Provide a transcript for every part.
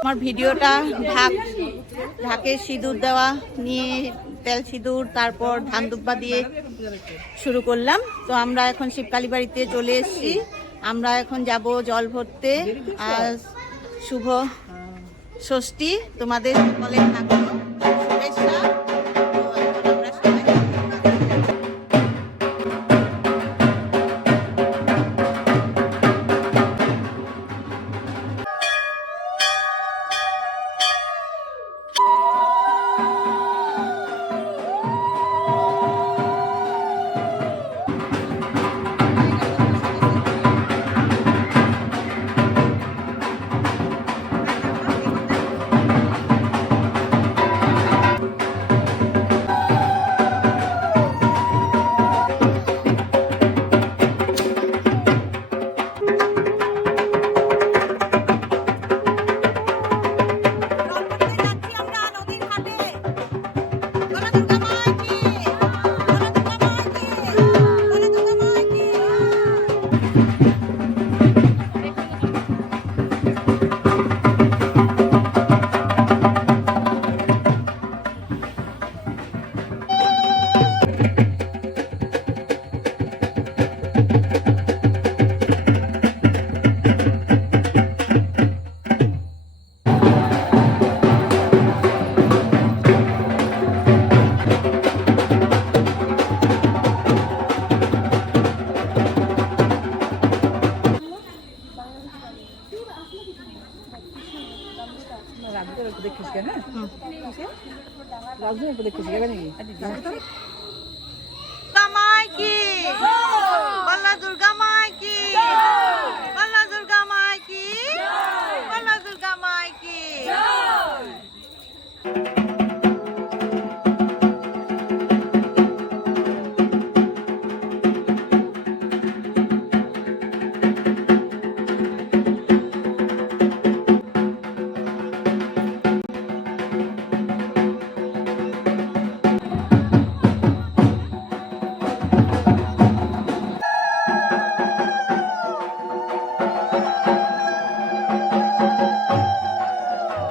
আমার ভিডিওটা ঢাক, ঢাকে সিঁদুর দেওয়া, নিয়ে তেল সিঁদুর, তারপর ধান দুব্বা দিয়ে শুরু করলাম। তো আমরা এখন শিবকালী বাড়িতে চলে এসছি। আমরা এখন যাব জল ভরতে। আর শুভ ষষ্ঠী। তোমাদের সকলে থাকল দুর্গা মায় কি? বলো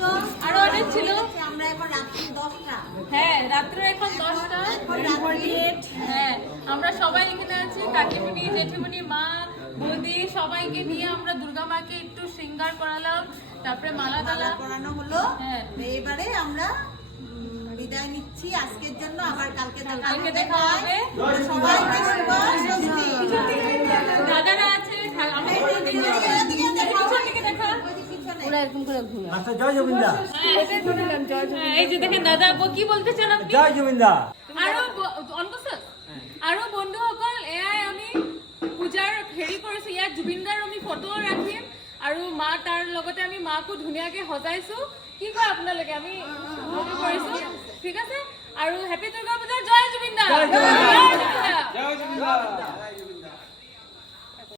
ছিল আরও অনেক ছিল। আমরা এখন রাত্রি দশটা হ্যাঁ রাত্রে এখন দশটা। এখন রাত্রি হ্যাঁ আমরা সবাই এখানে আছি কাকিমুনি জেঠিমুনি মা বৌদি সবাইকে নিয়ে আমরা দুর্গা মাকে একটু শৃঙ্গার করালাম তারপরে মালা দালা পরানো হলো। হ্যাঁ। এবারে আমরা বিদায় নিচ্ছি। আজকের জন্য আবার কালকে দেখা কালকে হবে। দেখা হবে। সবাইকে শুভ ষষ্ঠী দাদারা আছে খা- আমি একটু দেখি। পিছন দিকে দেখা আচ্ছা জয় জমিন্দা। হ্যাঁ, এই যে দেখেন দাদা ব- কি বলতে চান আপনি? জয় জমিন্দা। আৰু ব- অনবসৰ বন্ধুসকল এয়াই আমি পূজাৰ হেৰি কৰিছো। ইয়াত জুবিনদাৰ আমি ফটো ৰাখিম আৰু মা তাৰ লগতে আমি মাকো ধুনীয়াকে সজাইছো। কি কয় আপোনালোকে? আমি ফটো কৰিছো। ঠিক আছে? আৰু হেপী দুৰ্গা পূজা। জয় জুবিনদা।